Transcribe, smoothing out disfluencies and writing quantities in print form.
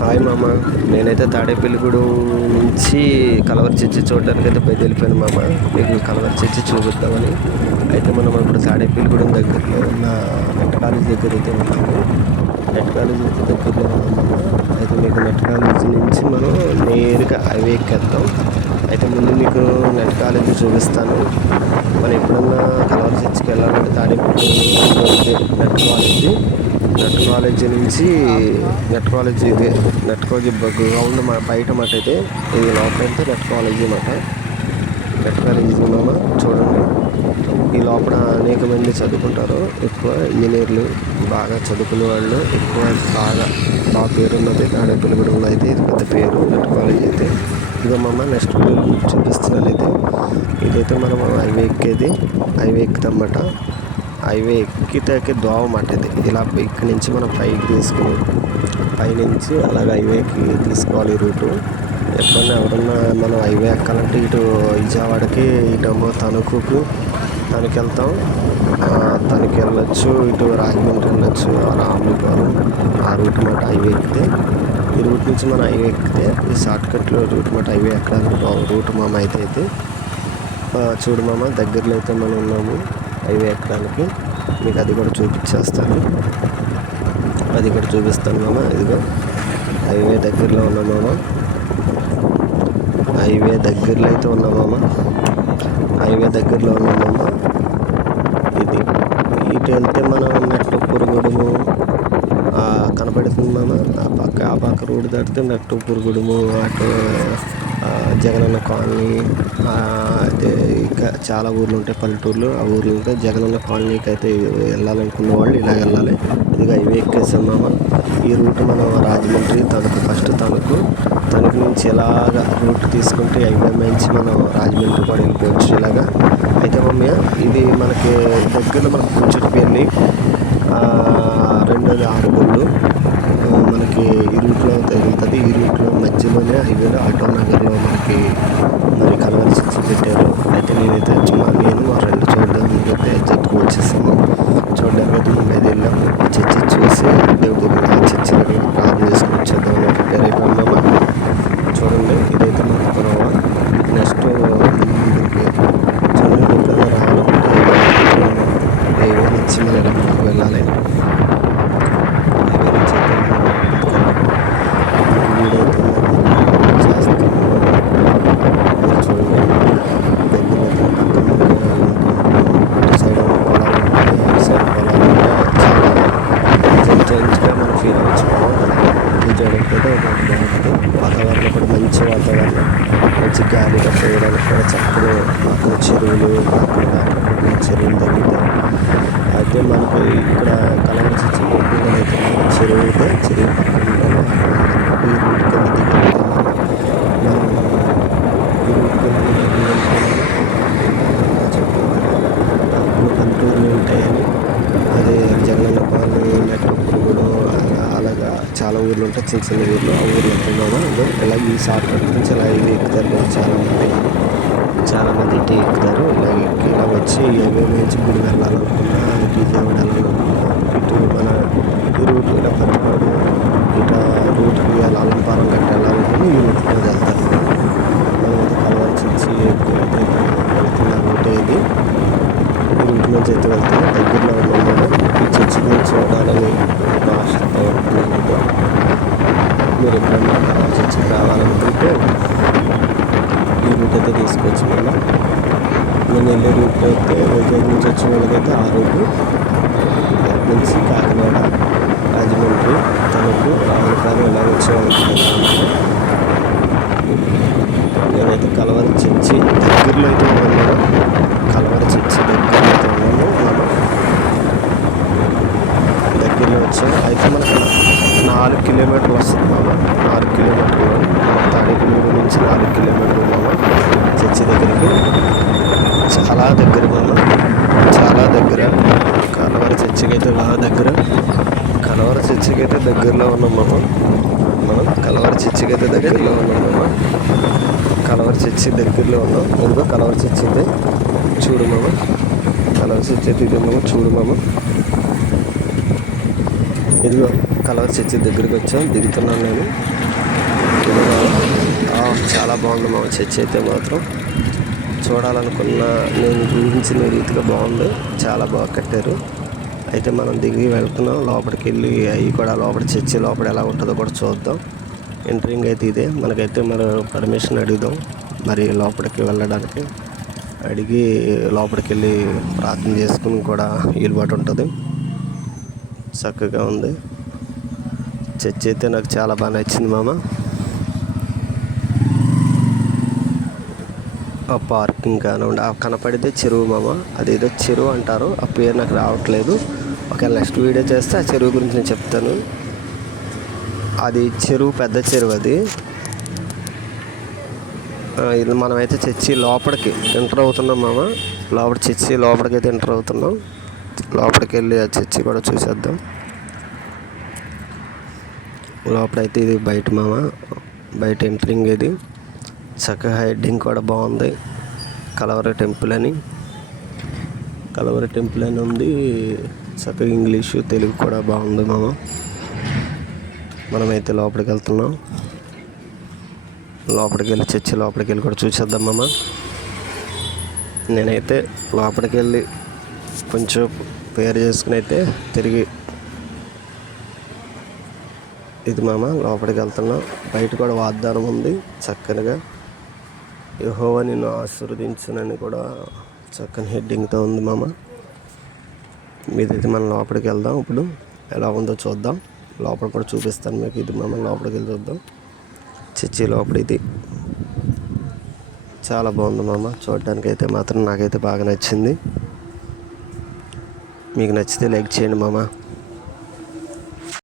Hi మామ. నేనైతే తాడేపల్లిగూడెం నుంచి కలవరి చర్చి చూడడానికి అయితే బయలుదేరిపోయాను మామ. మీకు కలవరి చర్చి చూపిద్దామని. అయితే మనం ఇప్పుడు తాడేపల్లిగూడెం దగ్గరలో ఉన్న నెట్ కాలేజ్ దగ్గర అయితే ఉన్నాము. నెట్ కాలేజ్ అయితే దగ్గరలో ఉన్నాము మామ. అయితే మీకు నెట్ కాలేజ్ నుంచి మనం నేరుగా హైవే ఎక్కేద్దాం. అయితే ముందు మీకు నెట్ కాలేజీ చూపిస్తాను. మనం ఎప్పుడన్నా కలవరి చర్చికి వెళ్ళాలంటే తాడేపల్లిగూడెం నెట్ కాలేజీ నుంచి నెట్ కాలేజీ ఇది నెట్ కాలేజీ గ్రౌండ్ బయట మాట అయితే ఇది లోపల అయితే నెట్ కాలేజీ మాట. నెట్ కాలేజీ మామ చూడండి. ఈ లోపల అనేక మంది చదువుకుంటారు. ఎక్కువ ఇంజనీర్లు, బాగా చదువుకునే వాళ్ళు ఎక్కువ బాగా పేరున్నది తాడేపల్లిగూడెంలో అయితే. ఇది పెద్ద పేరు నెట్ కాలేజీ అయితే. ఇదో మామ నెక్స్ట్ చూపిస్తున్నాను. అయితే ఇదైతే మనం హైవే ఎక్కుతామన్నమాట. హైవే ఎక్కితే దోవ మాట ఇది. ఇలా ఇక్కడి నుంచి మనం పైకి తీసుకుని పైనుంచి అలాగ హైవేకి తీసుకోవాలి రూటు. ఎప్పుడన్నా ఎవరన్నా మనం హైవే ఎక్కాలంటే ఇటు విజయవాడకి, ఇటేమో తణుకు వెళ్తాం. తణుకు వెళ్ళొచ్చు, ఇటు రాజమండ్రి వెళ్ళొచ్చు, రాములపురం ఆ రూట్ మాట హైవే ఎక్కితే. ఈ రూట్ నుంచి మనం హైవే ఎక్కితే ఈ షార్ట్కట్లో రూట్ మాట హైవే ఎక్కడానికి రూట్ మామ అయితే చూడు మామ. దగ్గరలో అయితే మనం ఉన్నాము హైవే ఎక్కడానికి. మీకు అది కూడా చూపిస్తాను మామ. ఇదిగో హైవే దగ్గరలో ఉన్నాం మామ. హైవే దగ్గరలో అయితే ఉన్నాం మామ. ఇది ఇటు వెళ్తే మనం నెట్టూపురగూడెము కనపడుతుంది మామ. ఆ పక్క రోడ్డు దాటితే నెట్టూపురగూడెము, అటు జగనన్న కాలనీ, అదే ఇంకా చాలా ఊర్లు ఉంటాయి, పల్లెటూర్లు. ఆ ఊర్లు ఉంటాయి. జగనన్న కాలనీకి అయితే వెళ్ళాలనుకున్న వాళ్ళు ఇలా వెళ్ళాలి. ఇదిగా హైవే ఎక్కేసాం మామ. ఈ రూట్ మనం రాజమండ్రి, ఫస్ట్ తణుకు నుంచి ఇలాగా రూట్ తీసుకుంటే హైవే నుంచి మనం రాజమండ్రి కూడా వెళ్ళిపోవచ్చు ఇలాగా. అయితే మమ్మీ ఇది మనకి దగ్గరలో మనకు కూచిపల్లి, రెండోది ఆరుగొల్లు మనకి ఈ రూట్లో తగులుతుంది. ఈ రూట్లో మధ్యలోనే హైవేలో ఆటో నగర్లో మనకి మరి కలవరి చర్చి పెట్టారు. అయితే నేనైతే నేను మా ఫ్రెండ్ చూడడానికి అయితే జట్టుకు వచ్చేసాము. చూడడానికి అయితే మేము అయితే వెళ్ళాము. ఈ చర్చి చూసి దేవుడి దగ్గర చర్చి దగ్గర ప్రార్థన చేసుకుని వచ్చేద్దామని ప్రిపేర్ అయిపోయినామా. చూడండి ఇదైతే మన పొరవ. నెక్స్ట్ ముందుకి చూడండి. ఎప్పుడైనా రావాలంటే హైవే నుంచి మనం ఎలక్ట్రిక్ వెళ్ళాలి. హైవే నుంచి అయితే వీడైతే చేస్తాము. చూడండి దగ్గర పక్కన సైడ్ పొలాలు ఉంటాయి, అటు సైడ్ పొలాలు ఉంటాయి. చాలా ఎంజాయ్గా మనం ఫీల్ అవ్వచ్చు. విజయవాడకి అయితే బాగుంటుంది. వాతావరణం కూడా మంచి వాతావరణం, మంచి గాలి వేయడానికి కూడా చక్కగా అక్కడ చెరువులు, అక్కడ చెరువులు తగ్గుతాయి. అయితే మనకి ఇక్కడ కలవరి చర్చి దగ్గరలో అయితే చెరువు పక్కన ఈ రూట్ కింద దిగుతాము. ఈ రూట్ కింద అప్పుడు పల్లెటూరులు ఉంటాయని, అదే జగనన్న కాలనీ, నెట్టూపురగూడెం అలాగా చాలా ఊర్లు ఉంటాయి, చిన్న చిన్న ఊర్లు. ఆ ఊర్లు ఎక్కుతున్నాము. ఇలా ఈ షార్ట్కట్ నుంచి ఇలా ఇవి ఎక్కుతారు చాలామంది ఇటు ఎక్కుతారు. ఇలా వచ్చి ఏమేమి నుంచి గుడి వెళ్ళాలనుకున్నా, విజయవాడ వెళ్ళాలనుకున్నా, ఇటు మన ఈ రూట్ ఇలా పట్టుకోవడం, ఇటు రూట్కి అలంపారం గట్టి వెళ్ళాలనుకుని ఈ రూట్ మీద వెళ్తారు. మనమైతే కలవరి చర్చి వెళ్తున్న రూట్ ఇది. ఈ రూట్ నుంచి అయితే వెళ్తాం. దగ్గరలో ఉన్నాము. ఈ చర్చి గురించి చూడాలని ఆశతో మీరు ఎప్పుడన్నా కలవరి చర్చికి రావాలనుకుంటే ఈ రూట్ అయితే తీసుకోవచ్చు. నేను వెళ్ళే రూట్ అయితే వైజాగ్ నుంచి వచ్చిన వాళ్ళకైతే ఆ రూటు నుంచి కాకినాడ, రాజమండ్రి, తణుకు, రావులపాలెం ఇలా వచ్చేవాళ్ళకి. నేనైతే కలవరి చర్చి దగ్గరలో అయితే ఉన్నాను. కలవరి చర్చి దగ్గరలో అయితే ఉన్నాము. దగ్గరలో వచ్చాము. అయితే మనకు 4 కిలోమీటర్లు వస్తుంది మామ. 4 కిలోమీటర్లు తాడేపల్లిగూడెం నుంచి 4 కిలోమీటర్లు మామ చర్చి దగ్గరికి. చాలా దగ్గర మామ, చాలా దగ్గర. కలవరి చర్చికి అయితే దగ్గరలో ఉన్నాం మామ. మనం కలవరి చర్చికి అయితే దగ్గరలో ఉన్నాం మామ. కలవరి చర్చి దగ్గరలో ఉన్నాం. ఇదిగో కలవరి చర్చి అయితే చూడు మామ. కలవరి చర్చి అయితే ఇది మామ. చూడు మామ. ఇదిగో కలవరి చర్చి దగ్గరికి వచ్చాం, దిగుతున్నాను నేను. చాలా బాగుంది మా చర్చి అయితే మాత్రం. చూడాలనుకున్న నేను ఊహించిన రీతిగా బాగుంది, చాలా బాగా కట్టారు. అయితే మనం దిగి వెళ్తున్నాం, లోపలికి వెళ్ళి అవి కూడా లోపల చర్చి లోపల ఎలా ఉంటుందో కూడా చూద్దాం. ఎంట్రింగ్ అయితే ఇదే. మనకైతే మరి పర్మిషన్ అడుగుదాం మరి లోపలికి వెళ్ళడానికి. అడిగి లోపలికి వెళ్ళి ప్రార్థన చేసుకుని కూడా వీలుబాటు ఉంటుంది. చక్కగా ఉంది చర్చి అయితే, నాకు చాలా బాగా నచ్చింది మామ. ఆ పార్కింగ్ కానివ్వండి, ఆ కనపడితే చెరువు మామ, అదేదో చెరువు అంటారు, ఆ పేరు నాకు రావట్లేదు. ఒకవేళ నెక్స్ట్ వీడియో చేస్తే ఆ చెరువు గురించి నేను చెప్తాను. అది చెరువు, పెద్ద చెరువు అది. ఇది మనమైతే చర్చి లోపలికి ఎంటర్ అవుతున్నాం మామ. లోపల చర్చి లోపలికి అయితే ఎంటర్ అవుతున్నాం. లోపలికి వెళ్ళి ఆ చర్చి కూడా చూసేద్దాం. లోపలైతే ఇది బయట మామ, బయట ఎంట్రింగ్ ఇది. చక్కగా హెడ్డింగ్ కూడా బాగుంది, కలవరి టెంపుల్ అని ఉంది. చక్కగా ఇంగ్లీషు తెలుగు కూడా బాగుంది మామ. మనమైతే లోపలికి వెళ్తున్నాం. లోపలికి వెళ్ళి చర్చి లోపలికి వెళ్ళి కూడా చూసేద్దాం మామ. నేనైతే లోపలికి వెళ్ళి కొంచెం ప్రేయర్ చేసుకుని అయితే తిరిగి ఇది మామ లోపలికి వెళ్తున్నాం. బయట కూడా వాగ్దానం ఉంది చక్కగా, యెహోవా నిన్ను ఆశీర్వదించునని కూడా చక్కని హెడ్డింగ్తో ఉంది మామ. మీదైతే మనం లోపలికి వెళ్దాం. ఇప్పుడు ఎలా ఉందో చూద్దాం. లోపల కూడా చూపిస్తాను మీకు. ఇది మామ లోపలికి వెళ్ళి చూద్దాం. చర్చి లోపల ఇది చాలా బాగుంది మామ. చూడడానికి అయితే మాత్రం నాకైతే బాగా నచ్చింది. మీకు నచ్చితే లైక్ చేయండి మామ.